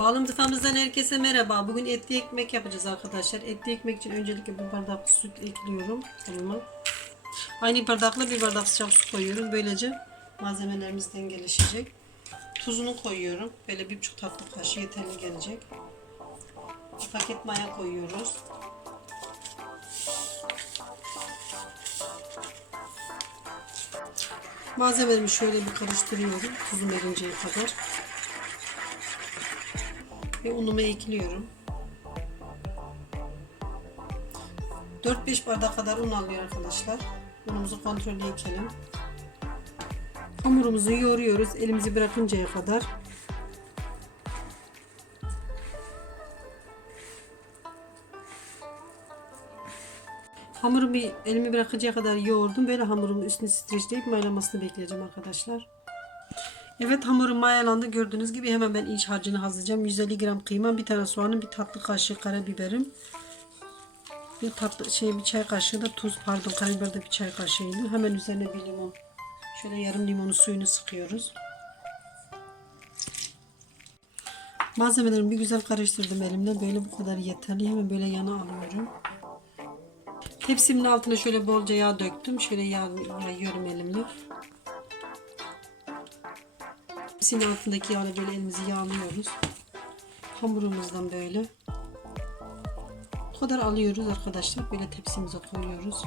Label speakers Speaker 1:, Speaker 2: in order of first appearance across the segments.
Speaker 1: Balım mutfağımızdan herkese merhaba. Bugün etli ekmek yapacağız arkadaşlar. Etli ekmek için öncelikle bir bardak süt ekliyorum. Tamam. Aynı bardakla bir bardak sıcak su koyuyorum. Böylece malzemelerimiz dengeleşecek. Tuzunu koyuyorum. Böyle bir buçuk tatlı kaşığı yeterli gelecek. Bir paket maya koyuyoruz. Malzemelerimi şöyle bir karıştırıyorum. Tuzum erinceye kadar. Ve unumu ekliyorum. 4-5 bardak kadar un alıyor arkadaşlar. Unumuzu kontrollü ekelim. Hamurumuzu yoğuruyoruz elimizi bırakıncaya kadar. Hamuru bir elimi bırakıncaya kadar yoğurdum. Böyle hamurumun üstünü streçleyip mayalamasını bekleyeceğim arkadaşlar. Evet hamurum mayalandı. Gördüğünüz gibi hemen ben iç harcını hazırlayacağım. 150 gram kıyma, bir tane soğanın, bir tatlı kaşığı karabiberim. Bir tatlı şey bir çay kaşığı da tuz pardon karabiber de bir çay kaşığıydı. Hemen üzerine bir limon. Şöyle yarım limonu suyunu sıkıyoruz. Malzemelerimi bir güzel karıştırdım elimle. Böyle bu kadar yeterli. Hemen böyle yana alıyorum. Tepsimin altına şöyle bolca yağ döktüm. Şöyle yağ yayıyorum elimle. Tepsinin altındaki yağla böyle elimizi yağlıyoruz. Hamurumuzdan böyle. Bu kadar alıyoruz arkadaşlar. Böyle tepsimize koyuyoruz.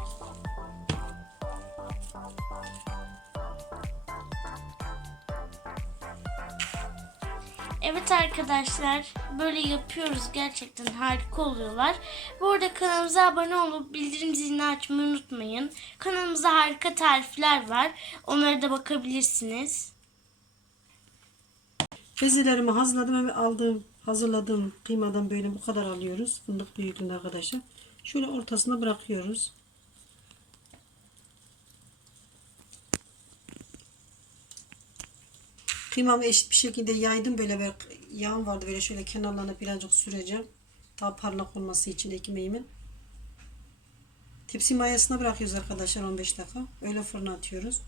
Speaker 2: Evet arkadaşlar böyle yapıyoruz gerçekten harika oluyorlar. Bu arada kanalımıza abone olup bildirim zilini açmayı unutmayın. Kanalımızda harika tarifler var. Onlara da bakabilirsiniz.
Speaker 1: Bezelerimi hazırladım hemen aldığım hazırladığım kıymadan böyle bu kadar alıyoruz. Fındık büyüklüğünde arkadaşlar. Şöyle ortasına bırakıyoruz. Kıymamı eşit bir şekilde yaydım böyle bir yağım vardı böyle şöyle kenarlarına birazcık süreceğim. Daha parlak olması için ekmeğimin. Tepsi mayasına bırakıyoruz arkadaşlar 15 dakika. Öyle fırına atıyoruz.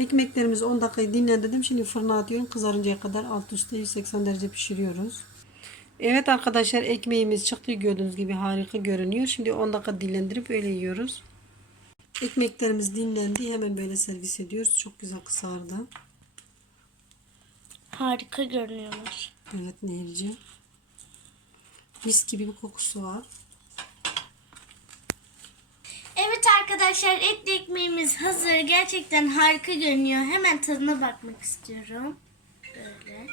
Speaker 1: Ekmeklerimizi 10 dakika dinlendirdim. Şimdi fırına atıyorum. Kızarıncaya kadar alt üstte 180 derece pişiriyoruz. Evet arkadaşlar ekmeğimiz çıktı. Gördüğünüz gibi harika görünüyor. Şimdi 10 dakika dinlendirip öyle yiyoruz. Ekmeklerimiz dinlendi. Hemen böyle servis ediyoruz. Çok güzel kızardı.
Speaker 2: Harika görünüyorlar.
Speaker 1: Evet Nehirciğim. Mis gibi bir kokusu var.
Speaker 2: Evet arkadaşlar etli ekmeğimiz hazır. Gerçekten harika görünüyor. Hemen tadına bakmak istiyorum. Böyle.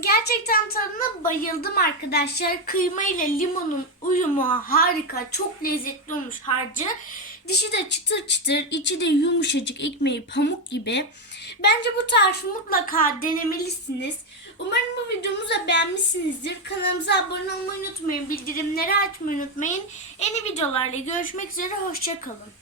Speaker 2: Gerçekten tadına bayıldım arkadaşlar. Kıyma ile limonun uyumu harika. Çok lezzetli olmuş harcı. Dışı da çıtır çıtır, içi de yumuşacık ekmeği pamuk gibi. Bence bu tarifi mutlaka denemelisiniz. Umarım bu videomuzu da beğenmişsinizdir. Kanalımıza abone olmayı unutmayın. Bildirimleri açmayı unutmayın. Yeni videolarla görüşmek üzere. Hoşçakalın.